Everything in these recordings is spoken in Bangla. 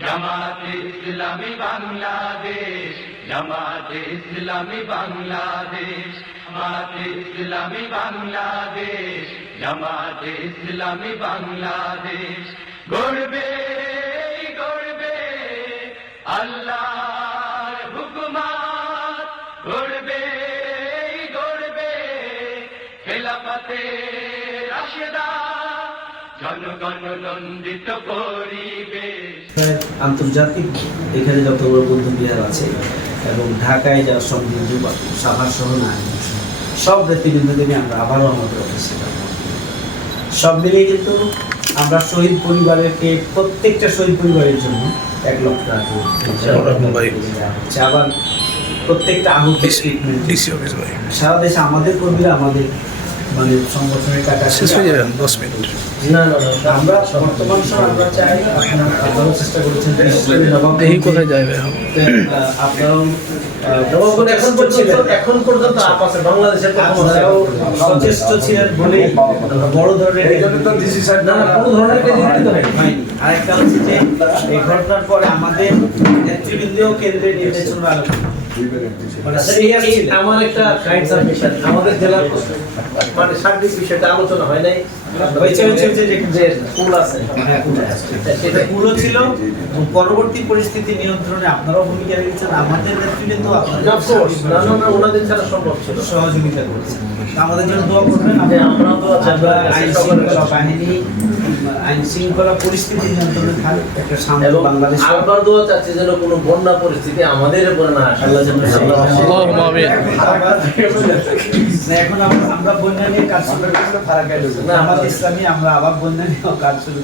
জামাতে ইসলামী বাংলাদেশ, জামাতে ইসলামী বাংলাদেশ, জামাতে ইসলামী বাংলাদেশ, জামাতে ইসলামী বাংলাদেশ। গড়বে গড়বে আল্লাহর হুকুমাত। গড়বে গড়বে খেলাফতে রাশেদা পরিবেশ। আন্তর্জাতিক এখানে যতগুলো বৌদ্ধ বিহার আছে এবং ঢাকায় যারা সব হিন্দু সাভার সহ না সব ব্যক্তিবৃন্দকে আমরা আবারও আমাদের অফিসে সব মিলিয়ে কিন্তু আমরা শহীদ পরিবারকে প্রত্যেকটা শহীদ পরিবারের জন্য এক লক্ষ টাকা হচ্ছে। আবার প্রত্যেকটা আহত ট্রিটমেন্ট সারা দেশে আমাদের কর্মীরা আমাদের মানে সংগঠনের টাকা শেষ হয়ে যাবে দশ মিনিট। না না আমরা বর্তমান সময় আমরা চাই আপনারা আপনারাও চেষ্টা করেছেন কোথায় যাবে আপনারাও এখন পর্যন্ত এখন পর্যন্ত আপ আছে। বাংলাদেশের সচেষ্ট ছিলেন বলেই বড় ধরনের না না কোনো ধরনের কাজ নিতে হয়নি। হয়নি আরেকটা হচ্ছে যে এই ঘটনার পরে আমাদের নেতৃবৃন্দও কেন্দ্রের নির্বাচন আলোচনা আচ্ছা, serious এই ছিলেন। আমার একটা কাইন্ড সাবমিশন আমাদের জেলার মানে সার্বিক বিষয়টা আলোচনা হয় নাই। হয়েছে, যে- আছে। হ্যাঁ, সেটা পুরো ছিল। পরবর্তী পরিস্থিতি নিয়ন্ত্রণে আপনারাও ভূমিকা রেখেছেন আমাদের নেতৃবৃন্দ সহযোগিতা আমাদের জন্য দোয়া করবেন বাহিনী আইন শৃঙ্খলা পরিস্থিতি নিয়ন্ত্রণে থাকুক একটা বাংলাদেশ আবার দোয়া চাচ্ছি যেন কোনো বন্যা পরিস্থিতি আমাদের উপরে না আসে আল্লাহ যেন এখন আমরা বন্যা নিয়ে কাজ না আমাদের ইসলামী আমরা আবার বন্যা নিয়ে কাজ শুরু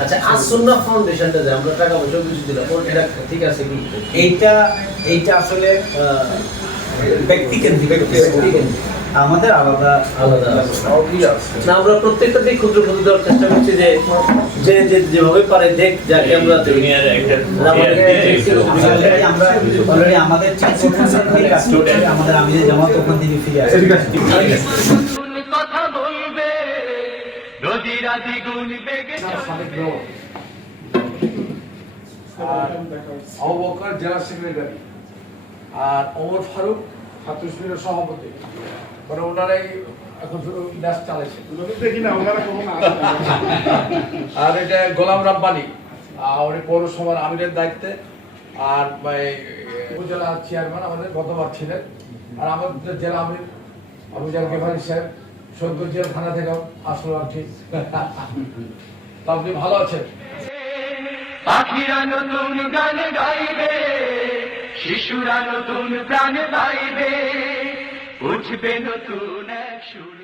আচ্ছা আসুন্না ফাউন্ডেশনটা যে আমরা টাকা পয়সা কিছু দিলাম এটা ঠিক আছে কি? এইটা এইটা আসলে ব্যক্তিকেন্দ্রিক। আমাদের আলাদা আলাদা না আমরা প্রত্যেকটাতেই ক্ষুদ্র ক্ষুদ্র দেওয়ার চেষ্টা করছি যে যে যে যেভাবে পারে দেখ যাকে আমরা দুনিয়ার একটা Already আমরা already আমাদের আমাদের আমিরের জামাত ওখান থেকে ফিরে আসে কথা বলবে নদীর আদি গুণ বেগে আর আবু বকর জেলা সেক্রেটারি। আর ওমর ফারুক ছাত্র শিবিরের সভাপতি। মানে ওনারাই এখন শুধু ম্যাচ চালাইছে দেখি না ওনারা আর এটা গোলাম রাব্বানি। আর উনি পৌরসভার আমিরের দায়িত্বে। আর উপজেলা চেয়ারম্যান আমাদের গতবার ছিলেন। আর আমাদের জেলা আমির আবু গেফারি সাহেব সৈকত জেল থানা থেকেও আসলো আর ঠিক তা আপনি ভালো আছেন? পাখিরা নতুন গান গাইবে। শিশুরা নতুন প্রাণ পাইবে উঠবে নতুন এক সূর্য